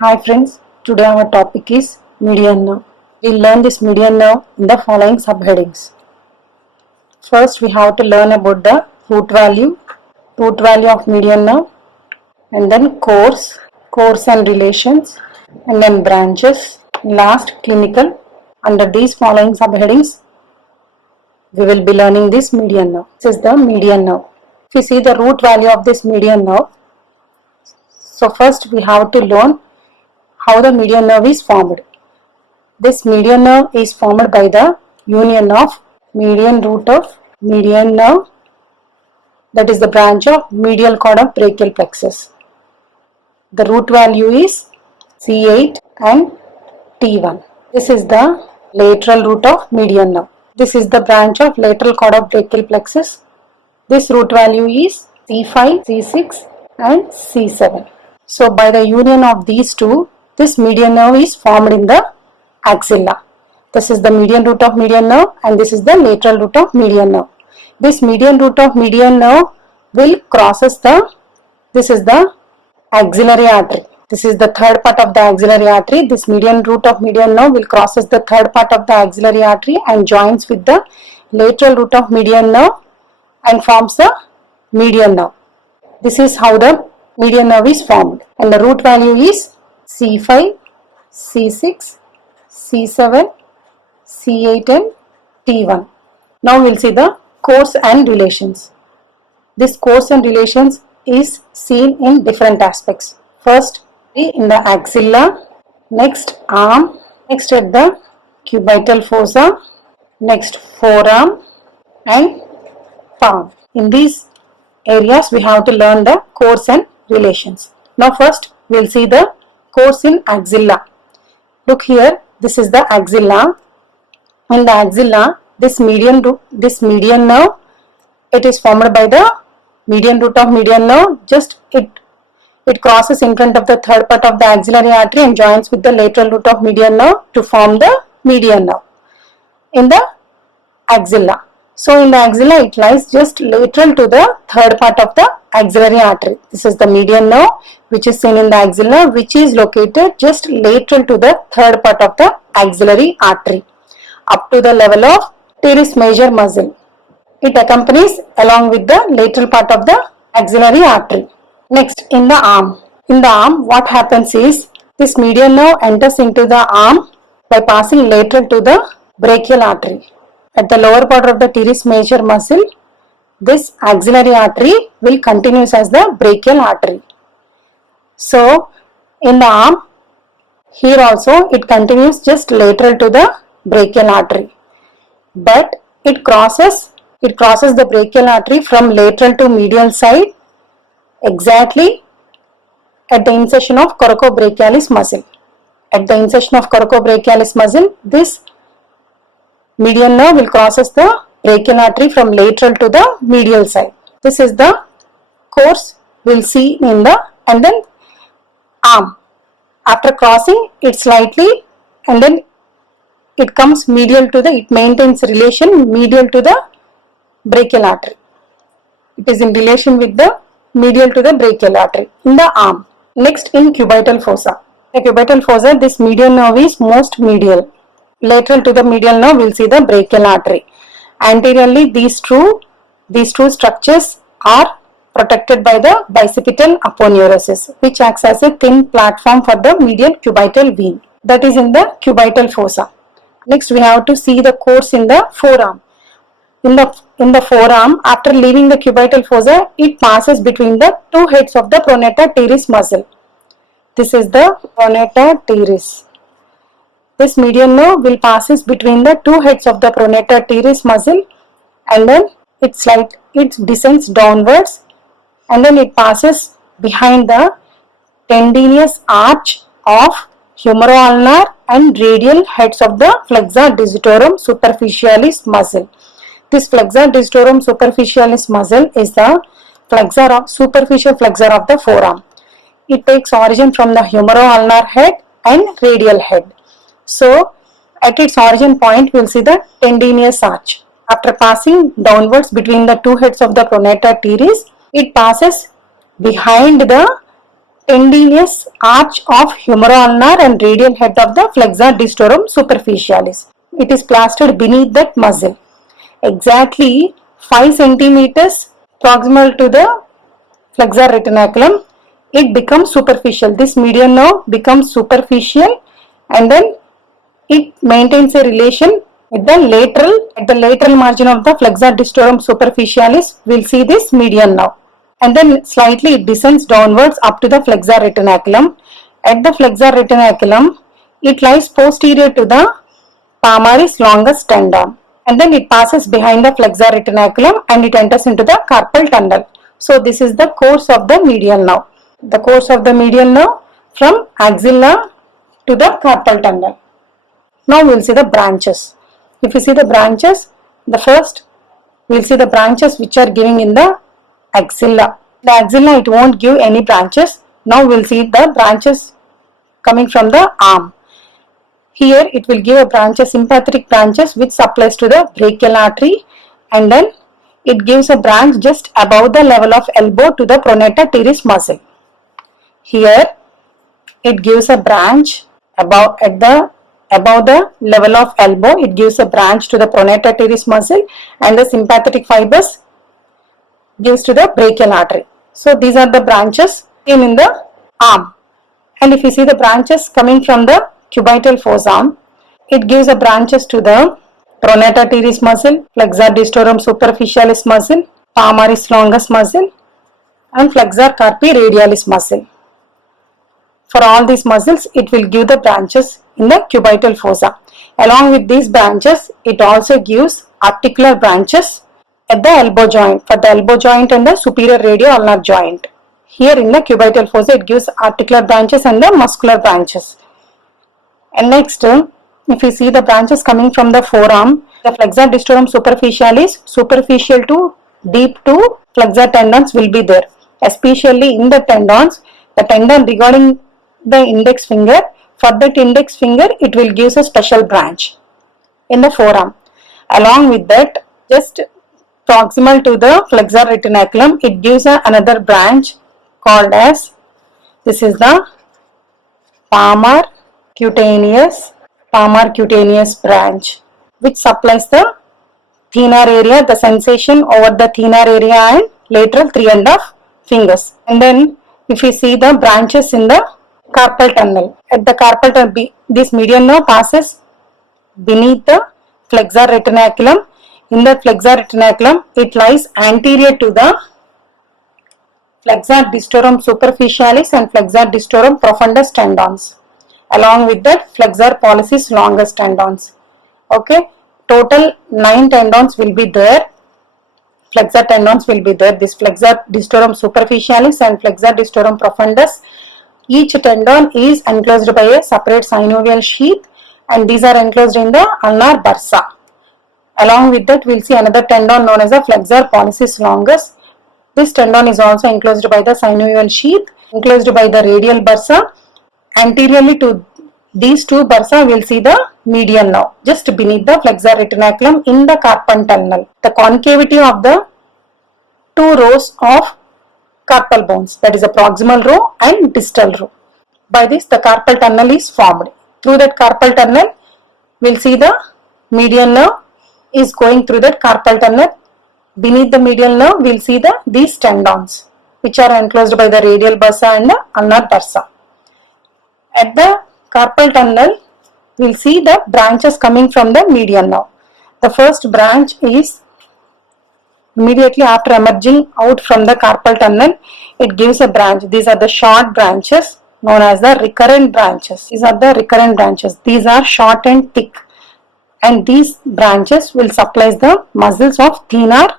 Hi friends, today our topic is median nerve. We'll learn this median nerve in the following subheadings. First we have to learn about the root value of median nerve, and then course and relations, and then branches, last clinical. Under these following subheadings, we will be learning this median nerve. This is the median nerve. If you see the root value of this median nerve, so first we have to learn how the median nerve is formed. This median nerve is formed by the union of median root of median nerve, that is the branch of medial cord of brachial plexus. The root value is C8 and T1. This is the lateral root of median nerve. This is the branch of lateral cord of brachial plexus. This root value is C5, C6 and C7. So by the union of these two, this median nerve is formed in the axilla. This is the median root of median nerve and this is the lateral root of median nerve. This median root of median nerve will crosses this is the axillary artery. This is the third part of the axillary artery. This median root of median nerve will crosses the third part of the axillary artery and joins with the lateral root of median nerve and forms the median nerve. This is how the median nerve is formed, and the root value is C5, C6, C7, C8 and T1. Now we will see the course and relations. This course and relations is seen in different aspects. First in the axilla, next arm, next at the cubital fossa, next forearm and palm. In these areas we have to learn the course and relations. Now first we will see the course in axilla. Look here, this is the axilla. In the axilla, this median nerve, it is formed by the median root of median nerve. Just it crosses in front of the third part of the axillary artery and joins with the lateral root of median nerve to form the median nerve in the axilla. So in the axilla, it lies just lateral to the third part of the axillary artery. This is the median nerve which is seen in the axilla, which is located just lateral to the third part of the axillary artery up to the level of teres major muscle. It accompanies along with the lateral part of the axillary artery. Next, in the arm. In the arm, what happens is this median nerve enters into the arm by passing lateral to the brachial artery. At the lower part of the teres major muscle, this axillary artery will continue as the brachial artery. So, in the arm, here also it continues just lateral to the brachial artery. But it crosses the brachial artery from lateral to medial side exactly at the insertion of coracobrachialis muscle. At the insertion of coracobrachialis muscle, this median nerve will crosses the brachial artery from lateral to the medial side. This is the course we will see in the, and then arm. After crossing it slightly and then it comes medial to the, it maintains relation medial to the brachial artery. It is in relation with the medial to the brachial artery in the arm. Next, in cubital fossa. The cubital fossa, this median nerve is most medial. Lateral to the medial nerve, we will see the brachial artery. Anteriorly, these two structures are protected by the bicipital aponeurosis, which acts as a thin platform for the median cubital vein. That is in the cubital fossa. Next, we have to see the course in the forearm. In the forearm, after leaving the cubital fossa, it passes between the two heads of the pronata teres muscle. This is the pronata teres. This median nerve will passes between the two heads of the pronata teres muscle, and then it descends downwards, and then it passes behind the tendinous arch of humeroulnar and radial heads of the flexor digitorum superficialis muscle. This flexor digitorum superficialis muscle is the superficial flexor of the forearm. It takes origin from the humeroulnar head and radial head. So, at its origin point, we will see the tendinous arch. After passing downwards between the two heads of the pronata teres, it passes behind the tendinous arch of humeral ulnar and radial head of the flexor digitorum superficialis. It is plastered beneath that muscle. Exactly 5 centimeters proximal to the flexor retinaculum, it becomes superficial. This median nerve becomes superficial, and then it maintains a relation with the lateral, at the lateral margin of the flexor digitorum superficialis. We'll see this median nerve, and then slightly it descends downwards up to the flexor retinaculum. At the flexor retinaculum, it lies posterior to the palmaris longus tendon, and then it passes behind the flexor retinaculum and it enters into the carpal tunnel. So this is the course of the medial nerve. The course of the medial nerve from axilla to the carpal tunnel. Now we will see the branches. If you see the branches, the first we will see the branches which are giving in the axilla. The axilla, it won't give any branches. Now we will see the branches coming from the arm. Here it will give a branches, sympathetic branches, which supplies to the brachial artery, and then it gives a branch just above the level of elbow to the pronator teres muscle. Here it gives a branch above the level of elbow. It gives a branch to the pronator teres muscle, and the sympathetic fibers gives to the brachial artery. So these are the branches in the arm. And if you see the branches coming from the cubital forearm, it gives a branches to the pronator teres muscle, flexor digitorum superficialis muscle, palmaris longus muscle, and flexor carpi radialis muscle. For all these muscles, it will give the branches in the cubital fossa. Along with these branches, it also gives articular branches at the elbow joint, for the elbow joint and the superior radio-ulnar joint. Here in the cubital fossa, it gives articular branches and the muscular branches. And next, if you see the branches coming from the forearm, the flexor digitorum superficialis, superficial to deep to flexor tendons will be there. Especially in the tendons, the tendon regarding the index finger, for that index finger, it will give a special branch in the forearm. Along with that, just proximal to the flexor retinaculum, it gives another branch called as, this is the palmar cutaneous branch, which supplies the thenar area, the sensation over the thenar area and lateral 3.5 fingers. And then if you see the branches in the carpal tunnel, at the carpal tunnel, this median nerve passes beneath the flexor retinaculum. In the flexor retinaculum, it lies anterior to the flexor digitorum superficialis and flexor digitorum profundus tendons. Along with that, flexor pollicis longus tendons. Okay, total 9 tendons will be there. Flexor tendons will be there. This flexor digitorum superficialis and flexor digitorum profundus. Each tendon is enclosed by a separate synovial sheath, and these are enclosed in the ulnar bursa. Along with that, we will see another tendon known as the flexor pollicis longus. This tendon is also enclosed by the synovial sheath, enclosed by the radial bursa. Anteriorly to these two bursa, we will see the median nerve just beneath the flexor retinaculum in the carpal tunnel. The concavity of the 2 rows of carpal bones, that is a proximal row and distal row. By this, the carpal tunnel is formed. Through that carpal tunnel, we will see the median nerve is going through that carpal tunnel. Beneath the medial nerve, we will see these tendons, which are enclosed by the radial bursa and the ulnar bursa. At the carpal tunnel, we will see the branches coming from the median nerve. The first branch is immediately after emerging out from the carpal tunnel, it gives a branch. These are the short branches known as the recurrent branches. These are the recurrent branches. These are short and thick, and these branches will supply the muscles of thenar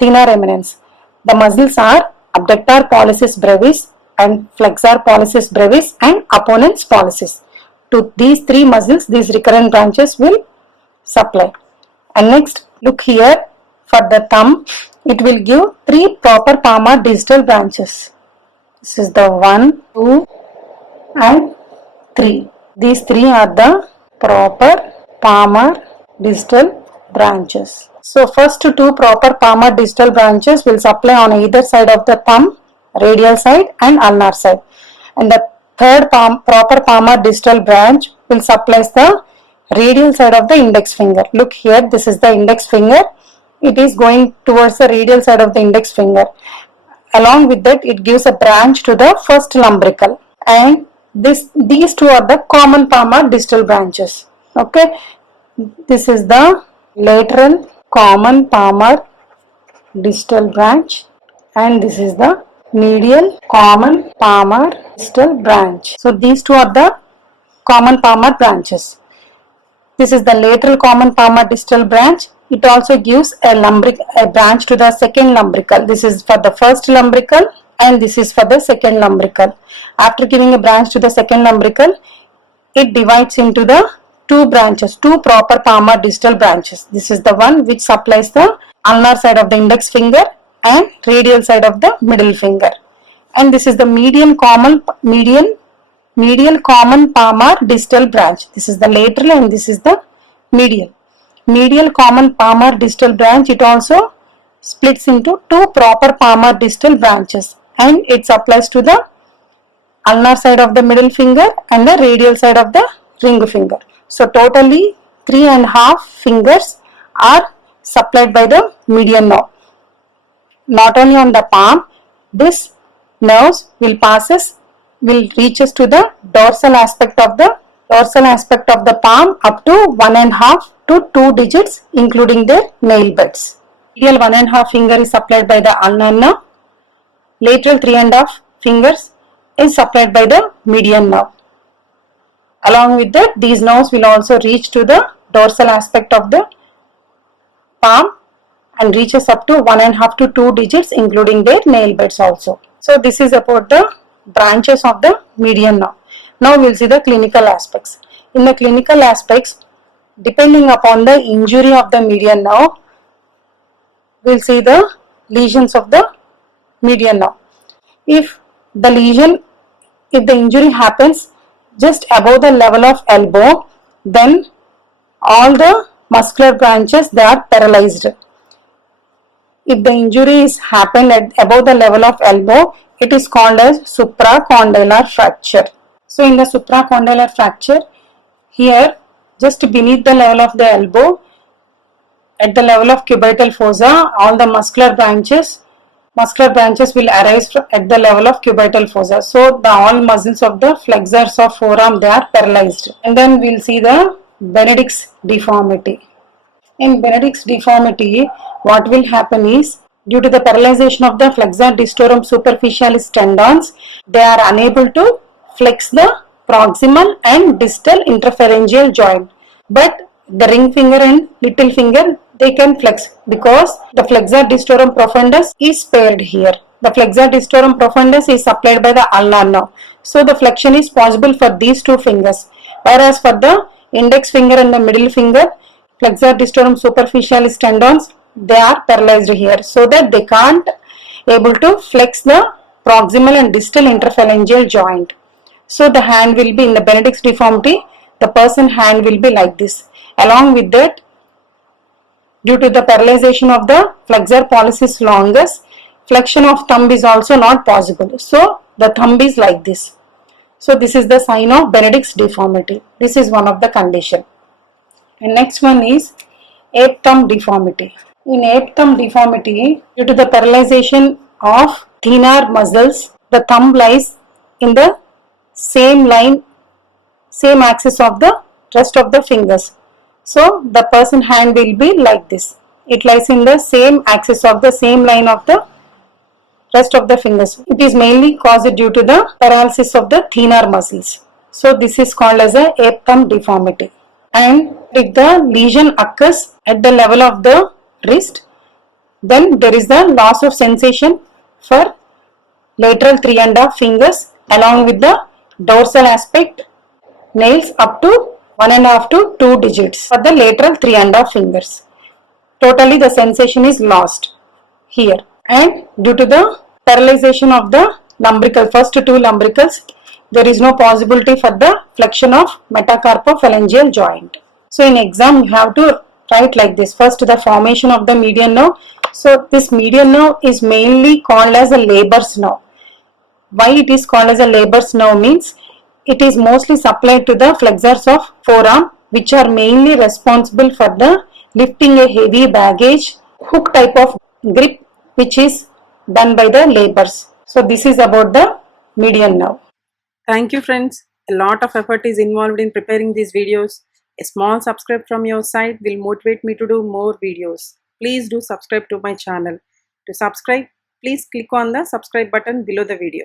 eminence. The muscles are abductor pollicis brevis and flexor pollicis brevis and apponens pollicis. To these 3 muscles, these recurrent branches will supply. And next, look here, for the thumb, it will give 3 proper palmar distal branches. This is the 1, 2 and 3. These 3 are the proper palmar distal branches. So first 2 proper palmar distal branches will supply on either side of the thumb radial side and ulnar side. And the third proper palmar distal branch will supply the radial side of the index finger. Look here, this is the index finger. It is going towards the radial side of the index finger. Along with that, it gives a branch to the first lumbrical. And these two are the common palmar distal branches. Okay, this is the lateral common palmar distal branch, and this is the medial common palmar distal branch. So these two are the common palmar branches. This is the lateral common palmar distal branch. It also gives a branch to the second lumbrical. This is for the first lumbrical and this is for the second lumbrical. After giving a branch to the second lumbrical, it divides into the two branches, two proper palmar distal branches. This is the one which supplies the ulnar side of the index finger and radial side of the middle finger. And this is the medial common palmar distal branch. This is the lateral and this is the medial. Medial common palmar distal branch, it also splits into two proper palmar distal branches, and it supplies to the ulnar side of the middle finger and the radial side of the ring finger. So totally 3.5 fingers are supplied by the median nerve. Not only on the palm, this nerves will reaches to the dorsal aspect of the palm up to 1.5 to 2 digits, including their nail beds. Medial 1.5 finger is supplied by the ulnar nerve. Lateral 3.5 fingers is supplied by the median nerve. Along with that, these nerves will also reach to the dorsal aspect of the palm and reaches up to 1.5 to 2 digits, including their nail beds also. So this is about the branches of the median nerve. Now we will see the clinical aspects. In the clinical aspects, depending upon the injury of the median nerve, we will see the lesions of the median nerve. If the injury happens just above the level of elbow, then all the muscular branches, they are paralyzed. If the injury is happened at above the level of elbow, it is called as supracondylar fracture. So in the supracondylar fracture, here just beneath the level of the elbow, at the level of cubital fossa, all the muscular branches will arise at the level of cubital fossa. So all muscles of the flexors of forearm, they are paralyzed. And then we will see the Benedict's deformity. In Benedict's deformity, what will happen is, due to the paralyzation of the flexor discorum superficialis tendons, they are unable to flex the proximal and distal interphalangeal joint. But the ring finger and little finger, they can flex because the flexor discorum profundus is spared here. The flexor discorum profundus is supplied by the ulnar nerve. So the flexion is possible for these two fingers. Whereas for the index finger and the middle finger, flexor discorum superficialis tendons, they are paralyzed here, so that they can't able to flex the proximal and distal interphalangeal joint. So the hand will be in the Benedict's deformity, the person hand will be like this. Along with that, due to the paralyzation of the flexor pollicis longus, flexion of thumb is also not possible. So the thumb is like this. So this is the sign of Benedict's deformity. This is one of the condition. And next one is ape thumb deformity. In ape thumb deformity, due to the paralyzation of thenar muscles, the thumb lies in the same axis of the rest of the fingers. So the person hand will be like this. It lies in the same axis of the same line of the rest of the fingers. It is mainly caused due to the paralysis of the thenar muscles. So this is called as a ape thumb deformity. And if the lesion occurs at the level of the wrist, then there is the loss of sensation for lateral 3.5 fingers along with the dorsal aspect nails up to 1.5 to 2 digits for the lateral 3.5 fingers. Totally the sensation is lost here. And due to the paralyzation of the first two lumbricals, there is no possibility for the flexion of metacarpophalangeal joint. So in exam you have to write like this. First, the formation of the median nerve. So this median nerve is mainly called as a Leber's nerve. Why it is called as a labor's nerve means it is mostly supplied to the flexors of forearm, which are mainly responsible for the lifting a heavy baggage, hook type of grip which is done by the labors. So this is about the median nerve. Thank you, friends. A lot of effort is involved in preparing these videos. A small subscribe from your side will motivate me to do more videos. Please do subscribe to my channel. To subscribe, please click on the subscribe button below the video.